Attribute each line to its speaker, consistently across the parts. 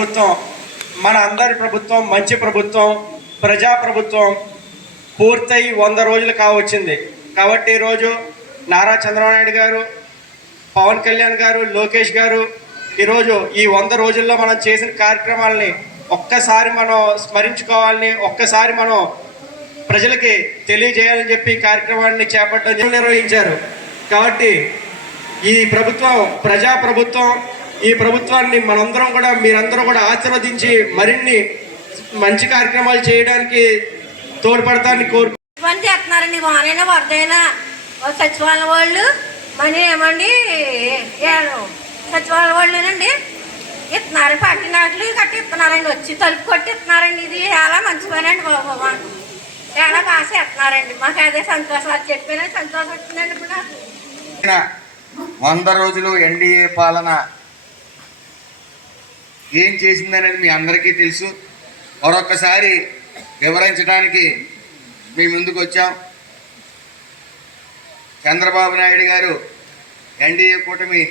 Speaker 1: ప్రభుత్వం మన అందరి ప్రభుత్వం మంచి ప్రభుత్వం ప్రజా ప్రభుత్వం పూర్తయి వంద రోజులు కావచ్చింది. కాబట్టి ఈరోజు నారా చంద్రబాబు నాయుడు గారు పవన్ కళ్యాణ్ గారు లోకేష్ గారు ఈరోజు ఈ వంద రోజుల్లో మనం చేసిన కార్యక్రమాలని ఒక్కసారి మనం స్మరించుకోవాలని ఒక్కసారి మనం ప్రజలకి తెలియజేయాలని చెప్పి కార్యక్రమాన్ని చేపట్టడం నిర్వహించారు. కాబట్టి ఈ ప్రభుత్వం ప్రజా ప్రభుత్వం ఈ ప్రభుత్వాన్ని మనందరం కూడా మీరందరూ కూడా ఆశీర్వదించి మరిన్ని మంచి కార్యక్రమాలు చేయడానికి తోడ్పడతాన్ని కోరు
Speaker 2: చేస్తున్నారండి వానైనా వరదైనా సచివాలయం వాళ్ళు. మనీ ఏమండి? ఏడు సచివాలయం వాళ్ళేనండి? ఇస్తున్నారు పట్టి నాట్లు కట్టి ఇస్తున్నారండి వచ్చి తలుపు కొట్టి ఇస్తున్నారండి ఇది చాలా మంచి పని అండి బాబు మాకు చాలా బాగా చేస్తున్నారండి. మాకు అదే సంతోషం. అది చెప్పినా సంతోషం వచ్చిందండి ఇప్పుడు
Speaker 3: వంద రోజులు ఎన్డీఏ పాలన ఏం చేసిందనేది మీ అందరికీ తెలుసు. మరొకసారి వివరించడానికి మీ ముందుకు వచ్చాం. చంద్రబాబు నాయుడు గారు ఎన్డీఏ కూటమి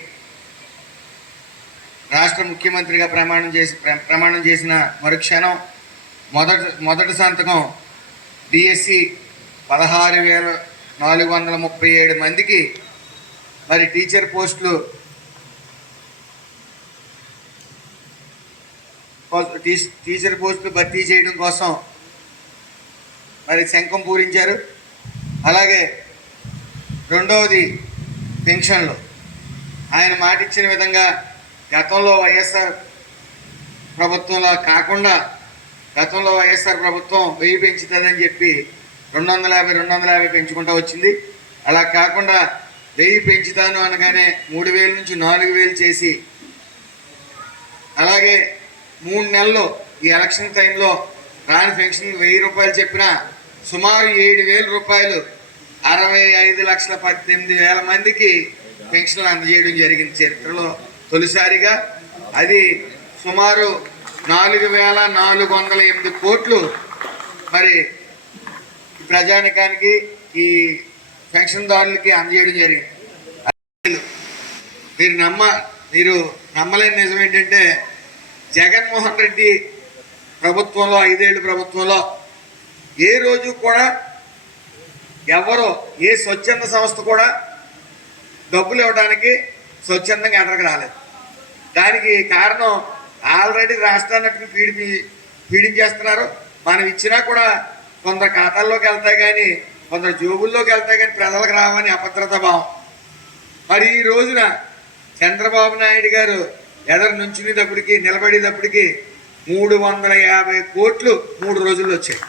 Speaker 3: రాష్ట్ర ముఖ్యమంత్రిగా ప్రమాణం చేసి ప్రమాణం చేసిన మరుక్షణం మొదటి మొదటి సంతకం డిఎస్సి పదహారు వేల నాలుగు వందల ముప్పై ఏడు మందికి మరి టీచర్ పోస్టులు కో- టీ- టీచర్ పోస్టులు భర్తీ చేయడం కోసం మరి శంఖం పూరించారు. అలాగే రెండవది పెన్షన్లు. ఆయన మాట ఇచ్చిన విధంగా గతంలో వైఎస్ఆర్ ప్రభుత్వంలో కాకుండా గతంలో వైఎస్ఆర్ ప్రభుత్వం వెయ్యి పెంచుతుందని చెప్పి రెండు వందల యాభై రెండు వందల యాభై పెంచుకుంటూ వచ్చింది. అలా కాకుండా వెయ్యి పెంచుతాను అనగానే మూడు వేల నుంచి నాలుగు వేలు చేసి అలాగే మూడు నెలలు ఈ ఎలక్షన్ టైంలో రాని పెన్షన్ వెయ్యి రూపాయలు చెప్పిన సుమారు ఏడు వేల రూపాయలు అరవై ఐదు లక్షల పద్దెనిమిది వేల మందికి పెన్షన్లు అందజేయడం జరిగింది చరిత్రలో తొలిసారిగా. అది సుమారు నాలుగు వేల నాలుగు వందల ఎనిమిది కోట్లు మరి ప్రజానికానికి ఈ పెన్షన్దారులకి అందజేయడం జరిగింది. మీరు నమ్మ మీరు నమ్మలేని నిజం ఏంటంటే జగన్మోహన్ రెడ్డి ప్రభుత్వంలో ఐదేళ్ళు ప్రభుత్వంలో ఏ రోజు కూడా ఎవరో ఏ స్వచ్ఛంద సంస్థ కూడా డబ్బులు ఇవ్వడానికి స్వచ్ఛందంగా ఎడరకు రాలేదు. దానికి కారణం ఆల్రెడీ రాష్ట్రాన్ని పీడిపి పీడించేస్తున్నారు. మనం ఇచ్చినా కూడా కొందరు ఖాతాల్లోకి వెళ్తాయి కానీ కొందరు జోబుల్లోకి వెళ్తాయి కానీ ప్రజలకు రావని అభద్రత భావం. మరి ఈ రోజున చంద్రబాబు నాయుడు గారు ఎడర్ నుంచునేటప్పటికి నిలబడేటప్పటికి మూడు వందల యాభై కోట్లు మూడు రోజుల్లో వచ్చాయి.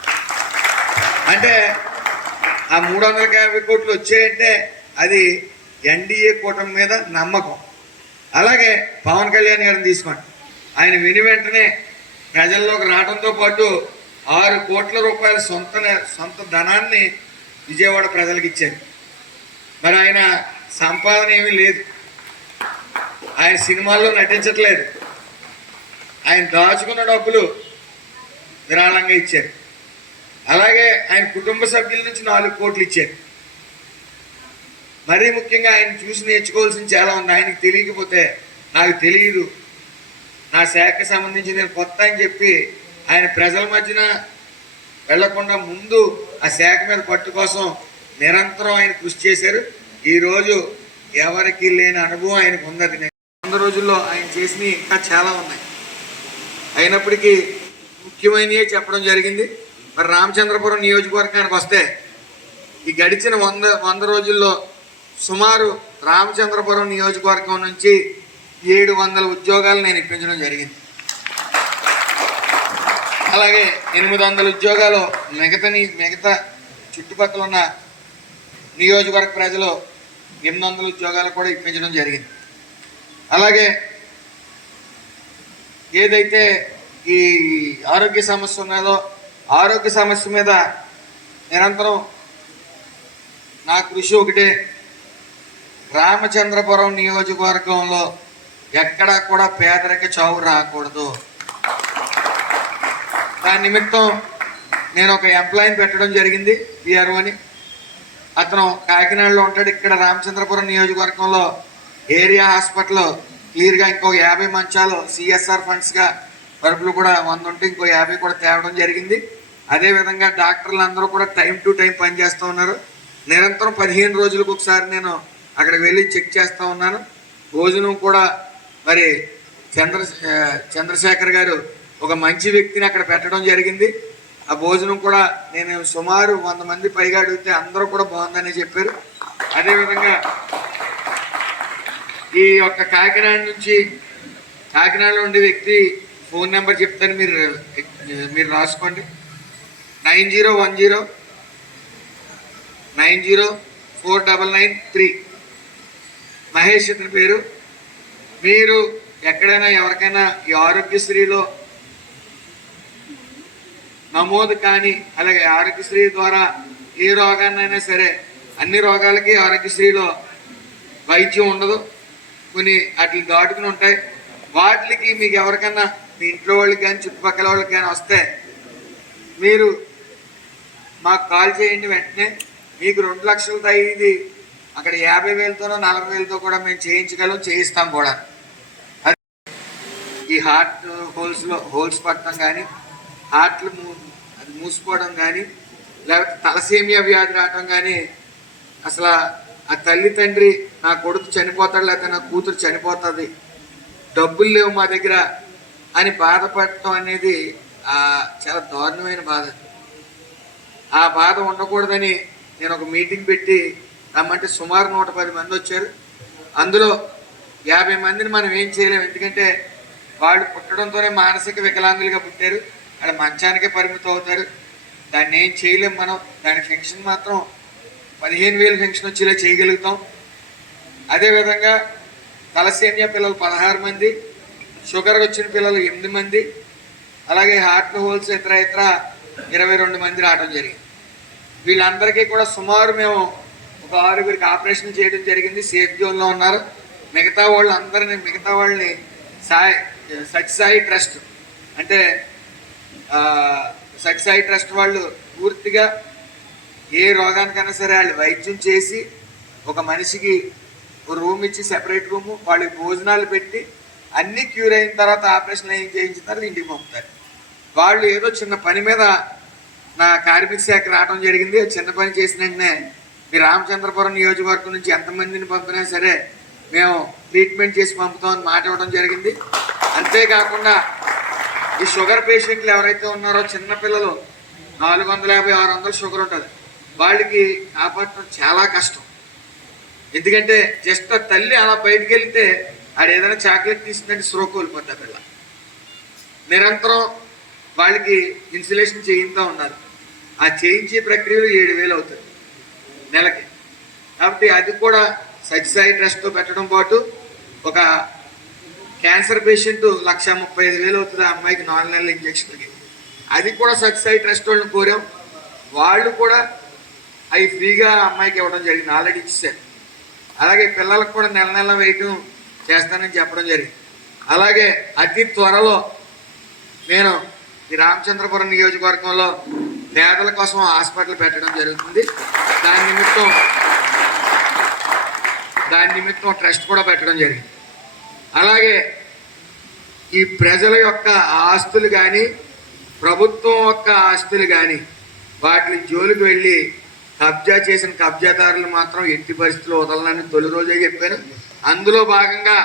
Speaker 3: అంటే ఆ మూడు వందల యాభై కోట్లు వచ్చాయంటే అది ఎన్డీఏ కూటమి మీద నమ్మకం. అలాగే పవన్ కళ్యాణ్ గారిని తీసుకోండి. ఆయన విని వెంటనే ప్రజల్లోకి రావడంతో పాటు ఆరు కోట్ల రూపాయల సొంత సొంత ధనాన్ని విజయవాడ ప్రజలకు ఇచ్చారు. మరి ఆయన సంపాదన ఏమీ లేదు. ఆయన సినిమాల్లో నటించట్లేదు. ఆయన దాచుకున్న డబ్బులు విరాళంగా ఇచ్చారు. అలాగే ఆయన కుటుంబ సభ్యుల నుంచి నాలుగు కోట్లు ఇచ్చారు. మరీ ముఖ్యంగా ఆయన చూసి నేర్చుకోవాల్సింది చాలా ఉంది. ఆయనకి తెలియకపోతే నాకు తెలియదు. నా శాఖకు సంబంధించి నేను కొత్త అని చెప్పి ఆయన ప్రజల మధ్యన వెళ్ళకుండా ముందు ఆ శాఖ మీద పట్టు కోసం నిరంతరం ఆయన కృషి చేశారు. ఈరోజు ఎవరికి లేని అనుభవం ఆయనకు ఉన్నది. వంద రోజుల్లో ఆయన చేసినవి ఇంకా చాలా ఉన్నాయి. అయినప్పటికీ ముఖ్యమైనవే చెప్పడం జరిగింది. మరి రామచంద్రపురం నియోజకవర్గానికి వస్తే ఈ గడిచిన వంద వంద రోజుల్లో సుమారు రామచంద్రపురం నియోజకవర్గం నుంచి ఏడు వందల ఉద్యోగాలు నేను ఇప్పించడం జరిగింది. అలాగే ఎనిమిది వందల ఉద్యోగాలు మిగతాని మిగతా చుట్టుపక్కల ఉన్న నియోజకవర్గ ప్రజలు ఎనిమిది వందల ఉద్యోగాలు కూడా ఇప్పించడం జరిగింది. అలాగే ఏదైతే ఈ ఆరోగ్య సమస్య ఉన్నదో ఆరోగ్య సమస్య మీద నిరంతరం నా కృషి ఒకటే. రామచంద్రపురం నియోజకవర్గంలో ఎక్కడా కూడా పేదరిక చావు రాకూడదు. దాని నిమిత్తం నేను ఒక ఎంప్లాయీని పెట్టడం జరిగింది పిఆర్ఓ అతను కాకినాడలో ఉంటాడు ఇక్కడ రామచంద్రపురం నియోజకవర్గంలో ఏరియా హాస్పిటల్ క్లియర్గా ఇంకో యాభై మంచాలు సిఎస్ఆర్ ఫండ్స్గా బల్బులు కూడా వంద ఉంటే ఇంకో యాభై కూడా తేవడం జరిగింది. అదేవిధంగా డాక్టర్లు అందరూ కూడా టైం టు టైం పనిచేస్తూ ఉన్నారు. నిరంతరం పదిహేను రోజులకు ఒకసారి నేను అక్కడికి వెళ్ళి చెక్ చేస్తూ ఉన్నాను. భోజనం కూడా మరి చంద్ర చంద్రశేఖర్ గారు ఒక మంచి వ్యక్తిని అక్కడ పెట్టడం జరిగింది. ఆ భోజనం కూడా నేను సుమారు వంద మంది పైగా అడిగితే అందరూ కూడా బాగుందని చెప్పారు. అదేవిధంగా ఈ యొక్క కాకినాడ నుంచి కాకినాడలో ఉండే వ్యక్తి ఫోన్ నెంబర్ చెప్తాను మీరు మీరు రాసుకోండి. Nine zero one zero nine zero four double nine three. Mahesh ఇతని పేరు. మీరు ఎక్కడైనా ఎవరికైనా ఈ ఆరోగ్యశ్రీలో నమోదు కానీ అలాగే ఆరోగ్యశ్రీ ద్వారా ఏ రోగాన్నైనా సరే అన్ని రోగాలకి ఆరోగ్యశ్రీలో వైద్యం ఉండదు. కొన్ని అట్లా దాటుకుని ఉంటాయి. వాటికి మీకు ఎవరికన్నా మీ ఇంట్లో వాళ్ళకి కానీ చుట్టుపక్కల వాళ్ళకి కానీ వస్తే మీరు మాకు కాల్ చేయండి వెంటనే. మీకు రెండు లక్షలతో ఐదు అక్కడ యాభై వేలతోనో నలభై వేలతో కూడా మేము చేయించగలం చేయిస్తాం కూడా. ఈ హార్ట్ హోల్స్లో హోల్స్ పట్టడం కానీ హార్ట్లు మూ అది మూసుకోవడం కానీ లేకపోతే తలసేమియా వ్యాధి రావడం కానీ అసలు ఆ తల్లి తండ్రి నా కొడుకు చనిపోతాడు లేకపోతే నా కూతురు చనిపోతుంది. డబ్బులు లేవు మా దగ్గర అని బాధపడటం అనేది ఆ చాలా దారుణమైన బాధ. ఆ బాధ ఉండకూడదని నేను ఒక మీటింగ్ పెట్టి రమ్మంటే సుమారు నూట పది మంది వచ్చారు. అందులో యాభై మందిని మనం ఏం చేయలేము ఎందుకంటే వాళ్ళు పుట్టడంతోనే మానసిక వికలాంగులుగా పుట్టారు. వాళ్ళ మంచానికే పరిమితం అవుతారు. దాన్ని ఏం చేయలేము మనం. దాని ఫంక్షన్ మాత్రం పదిహేను వేలు ఫంక్షన్ వచ్చేలా చేయగలుగుతాం. అదేవిధంగా తలసేమియా పిల్లలు పదహారు మంది షుగర్ వచ్చిన పిల్లలు ఎనిమిది మంది అలాగే హార్ట్ హోల్స్ ఇతర ఇతర ఇరవై రెండు మంది రావడం జరిగింది. వీళ్ళందరికీ కూడా సుమారు మేము ఒక ఆరుగురికి ఆపరేషన్ చేయడం జరిగింది. సేఫ్ జోన్లో ఉన్నారు. మిగతా వాళ్ళందరినీ మిగతా వాళ్ళని సాయి సత్యసాయి ట్రస్ట్ అంటే సత్యసాయి ట్రస్ట్ వాళ్ళు పూర్తిగా ఏ రోగానికైనా సరే వాళ్ళు వైద్యం చేసి ఒక మనిషికి రూమ్ ఇచ్చి సెపరేట్ రూము వాళ్ళకి భోజనాలు పెట్టి అన్నీ క్యూర్ అయిన తర్వాత ఆపరేషన్ ఏం చేయించిన తర్వాత ఇంటికి పంపుతారు. వాళ్ళు ఏదో చిన్న పని మీద నా కార్మిక శాఖ రావడం జరిగింది. చిన్న పని చేసిన వెంటనే మీ రామచంద్రపురం నియోజకవర్గం నుంచి ఎంతమందిని పంపినా సరే మేము ట్రీట్మెంట్ చేసి పంపుతామని మాట ఇవ్వడం జరిగింది. అంతేకాకుండా ఈ షుగర్ పేషెంట్లు ఎవరైతే ఉన్నారో చిన్నపిల్లలు నాలుగు వందల యాభై ఆరు వందలు షుగర్ ఉంటుంది. వాళ్ళకి కాపాడటం చాలా కష్టం. ఎందుకంటే జస్ట్ ఆ తల్లి అలా బయటికి వెళ్తే ఆడు ఏదైనా చాక్లెట్ తీసిందంటే స్ట్రోక్ కోల్పోతా పిల్ల. నిరంతరం వాళ్ళకి ఇన్సులేషన్ చేయిస్తూ ఉన్నారు. ఆ చేయించే ప్రక్రియలో ఏడు వేలు అవుతుంది నెలకి. కాబట్టి అది కూడా సత్యసాయి ట్రస్ట్తో పెట్టడం పాటు ఒక క్యాన్సర్ పేషెంట్ లక్ష ముప్పై ఐదు వేలు అవుతుంది ఆ అమ్మాయికి నాలుగు నెలల ఇంజక్షన్కి అది కూడా సత్యసాయి ట్రస్ట్ వాళ్ళని కోరాం. వాళ్ళు కూడా అవి ఫ్రీగా అమ్మాయికి ఇవ్వడం జరిగింది. ఆల్రెడీ ఇచ్చేసారు. అలాగే పిల్లలకు కూడా నెల నెల వేయటం చేస్తానని చెప్పడం జరిగింది. అలాగే అతి త్వరలో నేను ఈ రామచంద్రపురం నియోజకవర్గంలో పేదల కోసం హాస్పిటల్ పెట్టడం జరుగుతుంది. దాని నిమిత్తం దాని నిమిత్తం ట్రస్ట్ కూడా పెట్టడం జరిగింది. అలాగే ఈ ప్రజల యొక్క ఆస్తులు కానీ ప్రభుత్వం యొక్క ఆస్తులు కానీ వాటిని జోలికి వెళ్ళి కబ్జా చేసిన కబ్జాదారులు మాత్రం ఎట్టి పరిస్థితుల్లో వదలనని తొలి రోజే చెప్పాను. అందులో భాగంగా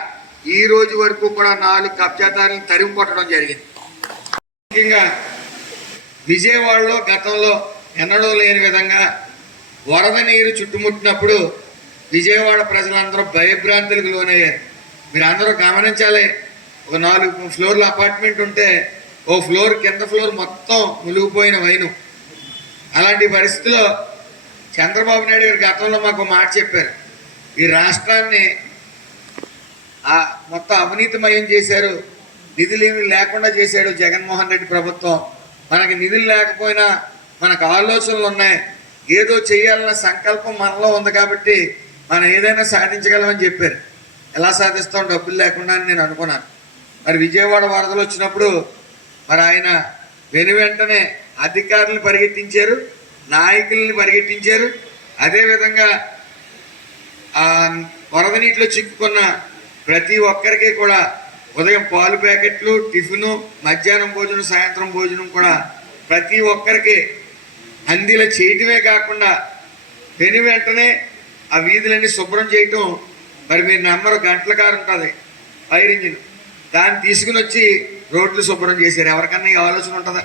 Speaker 3: ఈ రోజు వరకు కూడా నాలుగు కబ్జాదారులను తరిమి కొట్టడం జరిగింది. ముఖ్యంగా విజయవాడలో గతంలో ఎన్నడూ లేని విధంగా వరద నీరు చుట్టుముట్టినప్పుడు విజయవాడ ప్రజలందరూ భయభ్రాంతులకు లోనయ్యారు. మీరు అందరూ గమనించాలి ఒక నాలుగు ఫ్లోర్ల అపార్ట్మెంట్ ఉంటే ఓ ఫ్లోర్ కింద ఫ్లోర్ మొత్తం మునిగిపోయిన వైను. అలాంటి పరిస్థితిలో చంద్రబాబు నాయుడు గారు గతంలో మాకు మాట చెప్పారు. ఈ రాష్ట్రాన్ని ఆ మొత్తం అవినీతిమయం చేశారు నిధులు లేకుండా చేశాడు జగన్మోహన్ రెడ్డి ప్రభుత్వం. మనకి నిధులు లేకపోయినా మనకు ఆలోచనలు ఉన్నాయి. ఏదో చేయాలన్న సంకల్పం మనలో ఉంది కాబట్టి మనం ఏదైనా సాధించగలమని చెప్పారు. ఎలా సాధిస్తాం? డబ్బులు లేకుండా అని నేను అనుకున్నాను. మరి విజయవాడ వరదలు వచ్చినప్పుడు మరి ఆయన వెను వెంటనే అధికారులు పరిగెత్తించారు. నాయకుల్ని పరిగెట్టించారు అదేవిధంగా ఆ వరద నీటిలో చిక్కుకున్న ప్రతి ఒక్కరికి కూడా ఉదయం పాలు ప్యాకెట్లు టిఫిను మధ్యాహ్నం భోజనం సాయంత్రం భోజనం కూడా ప్రతి ఒక్కరికి అందిలా చేయటమే కాకుండా పెను వెంటనే ఆ వీధులన్నీ శుభ్రం చేయటం మరి మీరు నమ్మరు గంటల కారు ఉంటుంది ఫైర్ ఇంజిన్. దాన్ని తీసుకుని వచ్చి రోడ్లు శుభ్రం చేశారు. ఎవరికన్నా ఈ ఆలోచన ఉంటుందా?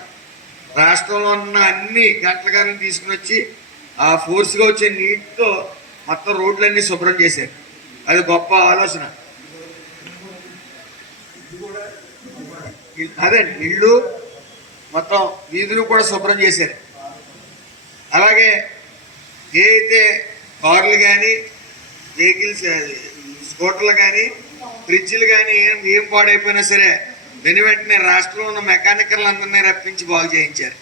Speaker 3: రాష్ట్రంలో ఉన్న అన్ని గంటలగారిని తీసుకుని వచ్చి ఆ ఫోర్స్గా వచ్చే నీటితో మొత్తం రోడ్లన్నీ శుభ్రం చేశారు. అది గొప్ప ఆలోచన. అదే ఇళ్ళు మొత్తం వీధులు కూడా శుభ్రం చేశారు. అలాగే ఏ అయితే కార్లు కానీ వెహికల్స్ స్కూటర్లు కానీ ఫ్రిడ్జ్లు కానీ ఏం ఏం పాడైపోయినా సరే వెను వెంటనే రాష్ట్రంలో ఉన్న మెకానికల్ అందరినీ రప్పించి బాగు చేయించారు.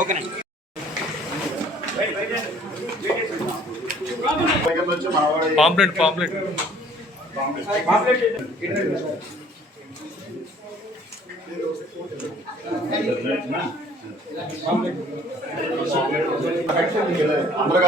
Speaker 1: ఓకేనండి.
Speaker 4: Pamphlet pamphlet.
Speaker 5: అందరూ